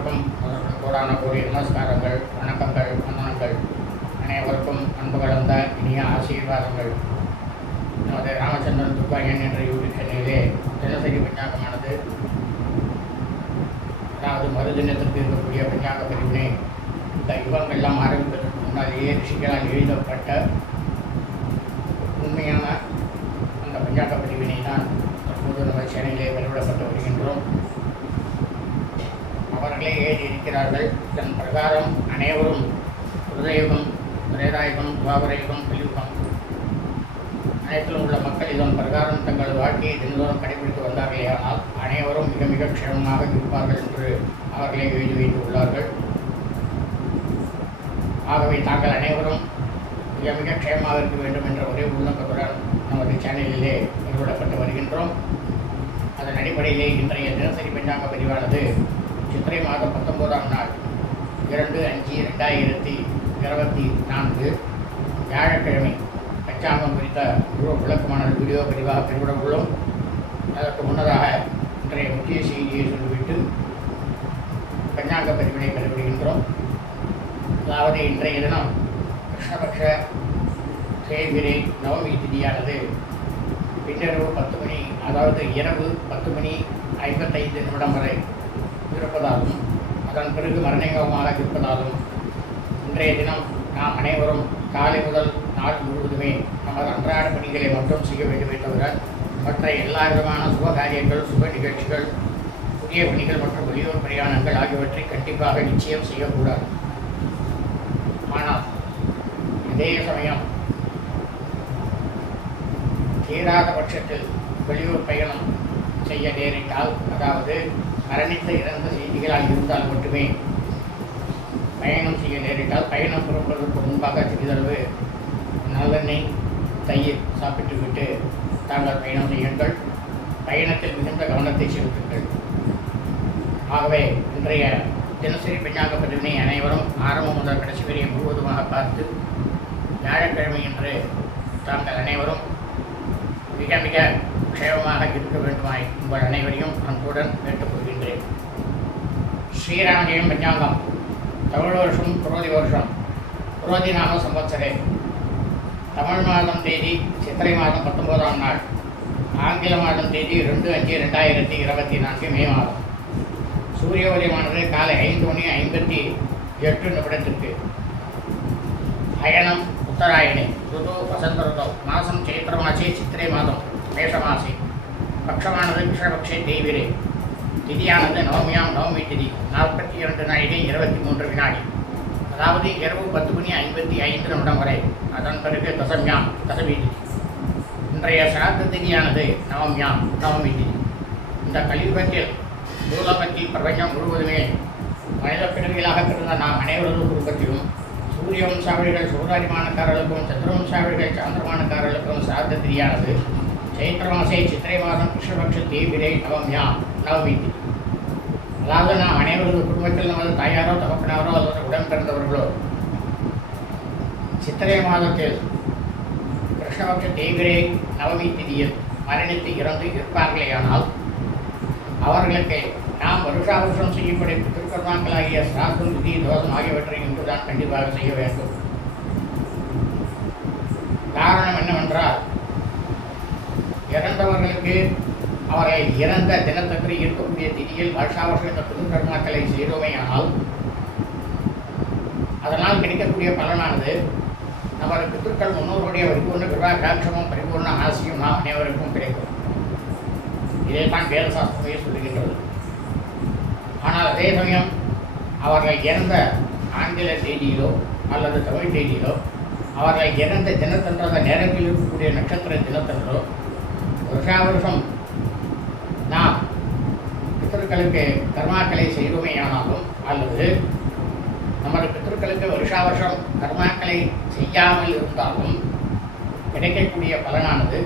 அனைவருக்கும் கோடான கோடி நமஸ்காரங்கள் வணக்கங்கள் வந்தனங்கள் அனைவருக்கும் அன்பு கலந்த இனிய ஆசீர்வாதங்கள். நமது ராமச்சந்திரன் துப்பாயன் என்ற யூடியூப் சேனலிலே தினசரி பஞ்சாங்கமானது அதாவது மறுதினத்திற்கு இருக்கக்கூடிய பஞ்சாங்க பிரிவினை இந்த யுகங்கள்லாம் ஆரம்பிப்பதற்கு முன்னாலேயே ரிஷிகளால் எழுதப்பட்ட உண்மையான அந்த பஞ்சாங்க பிரிவினை தான் தற்போது நமது சேனலிலே வெளிவிடப்பட்டு வருகின்றோம். அவர்களே எழுதியிருக்கிறார்கள் இருக்கிறார்கள். இதன் பிரகாரம் அனைவரும் ஹிருதயுகம் திரேதாயுகம் துவாபரயுகம் கலியுகம் அனைத்திலும் உள்ள மக்கள் இதன் பிரகாரம் தங்கள் வாழ்க்கையை தினந்தோறும் கடைபிடித்து வந்தார்களே. ஆனால் அனைவரும் மிக மிக க்ஷேமமாக இருப்பார்கள் என்று அவர்களை எழுதி வைத்துள்ளார்கள் ஆகவே தாங்கள் அனைவரும் மிக மிக க்ஷேமமாக இருக்க வேண்டும் என்ற ஒரே உள்ளக்கத்துடன் நமது சேனலிலே வெளியிடப்பட்டு வருகின்றோம். அதன் அடிப்படையிலே இன்றைய தினசரி பஞ்சாங்க பதிவானது சித்திரை மாதம் பத்தொம்போதாம் நாள் இரண்டு அஞ்சு ரெண்டாயிரத்தி இருபத்தி நான்கு வியாழக்கிழமை. பஞ்சாங்கம் குறித்த முழு விளக்கமான வீடியோ பதிவாக பெருவிட உள்ளோம் அதற்கு முன்னதாக இன்றைய முக்கிய செய்தியை சொல்லிவிட்டு பஞ்சாங்க பதிவினை கண்டுபிடிக்கின்றோம் அதாவது இன்றைய தினம் கிருஷ்ணபக்ஷ தேய்பிரை நவமி திதியானது பின்னரவு பத்து மணி அதாவது இரவு பத்து மணி ஐம்பத்தைந்து நிமிடம் வரை இருப்பதாலும் அதன் பிறகு மரணயோகமாக இருப்பதாலும் இன்றைய தினம் நாம் அனைவரும் காலை முதல் நாள் முழுவதுமே நமது அன்றாட பணிகளை மட்டும் செய்ய வேண்டுமே தவிர மற்ற எல்லா விதமான சுப காரியங்கள் சுப நிகழ்ச்சிகள் புதிய பணிகள் மற்றும் வெளியூர் பிரயாணங்கள் ஆகியவற்றை கண்டிப்பாக நிச்சயம் செய்யக்கூடாது. ஆனால் அதே சமயம் தீராத பட்சத்தில் வெளியூர் பயணம் செய்ய நேரிட்டால் அதாவது மரணித்த இறந்த செய்திகளாக இருந்தால் மட்டுமே பயணம் செய்ய நேரிட்டால் பயணம் புறப்படுவதற்கு முன்பாக சிறிதளவு நல்லெண்ணெய் தயிர் சாப்பிட்டுவிட்டு தாங்கள் பயணம் செய்யுங்கள். பயணத்தில் மிகுந்த கவனத்தை செலுத்துங்கள். ஆகவே இன்றைய தினசரி பெண்ணாக பதிவினை அனைவரும் ஆரம்பம் முதல் கடைசி வரை முழுவதுமாக பார்த்து வியாழக்கிழமை என்று தாங்கள் அனைவரும் மிக மிக க்ஷேமமாக இருக்க வேண்டுமாய் உங்கள் அனைவரையும் அன்புடன் வேண்டும் ஸ்ரீராமஜெயம் பஞ்சாங்கம். தமிழ் வருஷம் புரோதி வருஷம். புரோதி நாம சம்பத்சரே தமிழ் மாதம் தேதி சித்திரை மாதம் பத்தொம்போதாம் நாள். ஆங்கில மாதம் தேதி ரெண்டு அஞ்சு ரெண்டாயிரத்தி இருபத்தி நான்கு மே மாதம். சூரிய உதயமானது காலை ஐந்து மணி ஐம்பத்தி எட்டு நிமிடத்திற்கு. அயனம் உத்தராயணி. ருது வசந்த ருதோ. மாதம் சைத்திரமாசி சித்திரை மாதம் மேஷமாசி. பட்சமானது கிருஷ்ணபக்ஷே தெய்விரே. திதியானது நவமியாம் நவமி திதி நாற்பத்தி இரண்டு நாழிகை இருபத்தி மூன்று வினாடி. அதாவது இரவு பத்து மணி ஐம்பத்தி ஐந்து நிமிடம் வரை. அதன் பிறகு தசமியாம் தசமி திதி. இன்றைய சிராத்த திதியானது நவமியாம் நவமி திதி. இந்த கலியுகத்தில் பூலோகத்தில் பிரபஞ்சம் முழுவதுமே மனித பிறவிகளாக பிறந்த நாம் அனைவரது குடும்பத்திலும் சூரிய வம்சாவளிகள் சூராதிமானக்காரர்களுக்கும் சந்திரவம்சாவளிகள் சாந்திரமானக்காரர்களுக்கும் சிராத்த திரியானது சைத்திர மாசை சித்திரை மாதம் கிருஷ்ணபக்ஷ தேவிரை நவம்யா நவமி திதி. அதாவது நாம் அனைவரது குடும்பத்தில் நமது தாயாரோ தகப்பனாரோ அல்லது உடன் பிறந்தவர்களோ சித்திரை மாதத்தில் கிருஷ்ணபக்ஷ தேவிரை நவமி திதியில் மரணித்து இறந்து இருப்பார்களேயானால் அவர்களுக்கு நாம் வருஷா வருஷம் செய்யப்படும் திருக்கர்மாக்களாகிய சிராத்தம் விதி தோஷம் ஆகியவற்றை இன்றுதான் கண்டிப்பாக செய்ய வேண்டும். காரணம் என்னவென்றால் இறந்தவர்களுக்கு அவர்கள் இறந்த தினத்தன்று இருக்கக்கூடிய திதியில் வருஷா வருஷம் இந்த புதுக்கர்மாக்களை செய்தோமேயானால் அதனால் கிடைக்கக்கூடிய பலனானது நமது பித்துக்கள் முன்னோருடைய பரிபூர்ண கிருபா காட்சமும் பரிபூர்ண ஆசியும் நாம் அனைவருக்கும் கிடைக்கும். இதைத்தான் வேத சாஸ்திரமே சொல்லுகின்றது. ஆனால் அதே சமயம் அவர்கள் இறந்த ஆங்கில செய்தியிலோ அல்லது தமிழ் செய்தியிலோ அவர்கள் இறந்த தினத்தன்ற அந்த நேரத்தில் இருக்கக்கூடிய நட்சத்திர தினத்தன்றோ வருஷா வருஷம் பித்திருக்களுக்கு கர்மாக்களை செய்துமையானாலும் அல்லது நமது பித்திருக்களுக்கு வருஷா வருஷம் கர்மாக்களை செய்யாமல் இருந்தாலும் கிடைக்கக்கூடிய பலனானது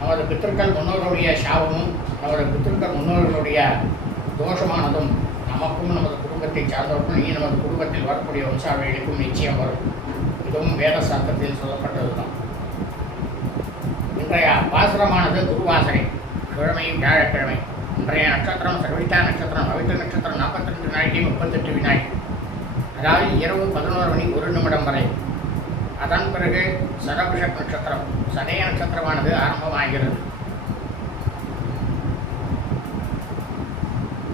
நமது பித்திருக்கள் முன்னோர்களுடைய சாபமும் நமது பித்திருக்கள் முன்னோர்களுடைய தோஷமானதும் நமக்கும் நமது குடும்பத்தை சார்ந்தவர்களும் இனி நமது குடும்பத்தில் வரக்கூடிய வம்சாவளிகளுக்கும் நிச்சயம் வரும். இதுவும் வேத சாஸ்திரத்தில் சொல்லப்பட்டதுதான். இன்றைய பாசுரமானது குருவாசனை கிழமை வியாழக்கிழமை. இன்றைய நட்சத்திரம் சர்விதா நட்சத்திரம் பவித்திர நட்சத்திரம் நாற்பத்தி ரெண்டு நாளைக்கு முப்பத்தெட்டு வினாடி அதாவது இரவு பதினோரு மணி ஒரு நிமிடம் வரை. அதன் பிறகு சரபிஷக் நட்சத்திரம் சதய நட்சத்திரமானது ஆரம்பமாகிறது.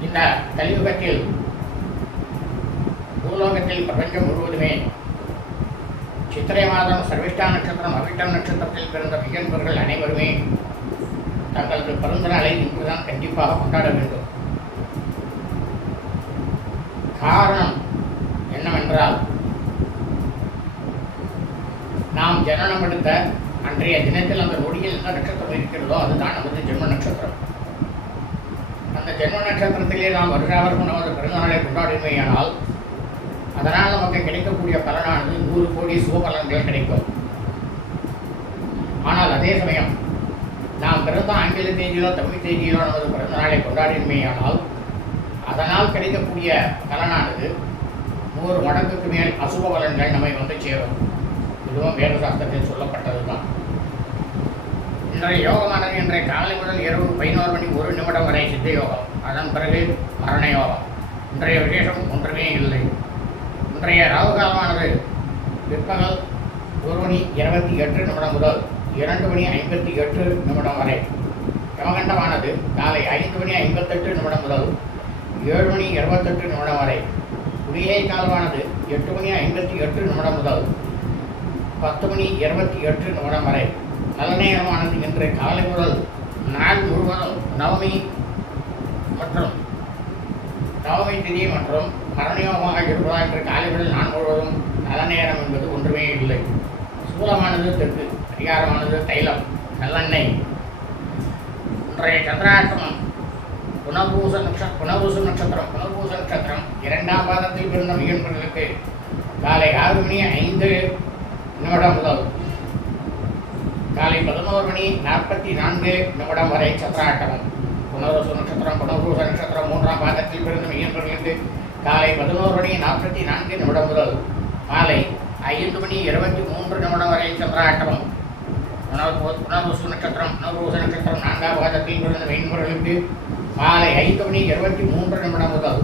இந்த கலியுகத்தில் பூலோகத்தில் பிரபஞ்சம் முழுவதுமே சித்திரை மாதம் சர்விஷ்டா நட்சத்திரம் அவிட்டம் நட்சத்திரத்தில் பிறந்த வியன்பர்கள் அனைவருமே தங்களது பிறந்த நாளை இன்றுதான் கண்டிப்பாக கொண்டாட வேண்டும். காரணம் என்னவென்றால் நாம் ஜனனம் எடுத்த அன்றைய தினத்தில் அந்த நொடியில் என்ன நட்சத்திரம் இருக்கிறதோ அதுதான் நமது ஜென்ம நட்சத்திரம். அந்த ஜென்ம நட்சத்திரத்திலே நாம் வருஷாவருக்கும் நமது பிறந்தநாளை கொண்டாடுமையானால் அதனால் நமக்கு கிடைக்கக்கூடிய பலனானது நூறு கோடி சுபபலன்கள் கிடைக்கும். ஆனால் அதே சமயம் நாம் பிறந்த ஆங்கில தேதியிலோ தமிழ் தேதியிலோ நமது பிறந்த நாளை கொண்டாடினமேயானால் அதனால் கிடைக்கக்கூடிய பலனானது நூறு மடங்குக்கு மேல் அசுப பலன்கள் நம்மை வந்து சேரும். இதுவும் வேத சாஸ்திரத்தில் சொல்லப்பட்டது தான் இன்றைய யோகமானது இன்றைய காலை முதல் இரவு பதினோரு மணி ஒரு நிமிடம் வரை சித்த யோகம். அதன் பிறகு மரண யோகம். இன்றைய விசேஷம் ஒன்றுமே இல்லை. இன்றைய ராகுகாலமானது பிற்பகல் ஒரு மணி இருபத்தி எட்டு நிமிடம் முதல் இரண்டு மணி ஐம்பத்தி எட்டு நிமிடம் வரை. யமகண்டமானது காலை ஐந்து மணி ஐம்பத்தெட்டு நிமிடம் முதல் ஏழு மணி இருபத்தெட்டு நிமிடம் வரை. குடியை காலமானது எட்டு மணி ஐம்பத்தி எட்டு நிமிடம் முதல் பத்து மணி இருபத்தி எட்டு நிமிடம் வரை. நல்ல நேரமானது இன்று காலை முதல் நாள் முழுவதும் நவமி மற்றும் நவமி திதி மற்றும் மரணயோகமாக இருப்பதால் இன்று காலை முதல் நான் முழுவதும் நல்ல நேரம் என்பது ஒன்றுமே இல்லை. சூலமானது தெற்கு. அதிகாரமானது தைலம் நல்லெண்ணெய். இன்றைய சந்திராஷ்டமம். புனர்பூச நட்ச புனர்பூச நட்சத்திரம் புனர்பூச நட்சத்திரம். இரண்டாம் பாதத்தில் பிறந்த என்பதற்கு காலை ஆறு மணி ஐந்து நிமிடம் முதல். காலை பதினோரு மணி நாற்பத்தி நான்கு நிமிடம் வரை சந்திராட்டமம் புனர்வசு நட்சத்திரம் குணபூச நட்சத்திரம் மூன்றாம் பாதத்தில் பிறந்த என்பதற்கு காலை பதினோரு மணி நாற்பத்தி நான்கு நிமிடம் முதல். மாலை ஐந்து மணி இருபத்தி மூன்று நிமிடம் வரை சந்திராட்டமம் உணவு நட்சத்திரம் உணவு நட்சத்திரம் நான்காம் பாதத்தில் பிறந்த மீன்பர்களுக்கு மாலை ஐந்து மணி இருபத்தி மூன்று நிமிடம் முதல்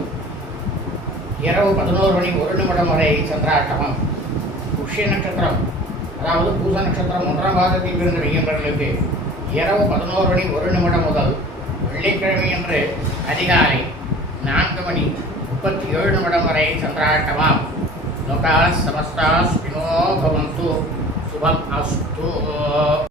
இரவு பதினோரு மணி ஒரு நிமிடம் வரை சந்திராட்டமம் புஷ்ய நட்சத்திரம் அதாவது பூச நட்சத்திரம் ஒன்றாம் பாதத்தில் பிறந்த மெய்யன்பர்களுக்கு இரவு பதினோரு மணி ஒரு நிமிடம் முதல் வெள்ளிக்கிழமை அன்று அதிகாலை நான்கு மணி முப்பத்தி ஏழு நிமிடம் வரை சந்திராட்டமாம் லோகா சமஸ்தா ஸ்பினோ பவந்து. والأسطور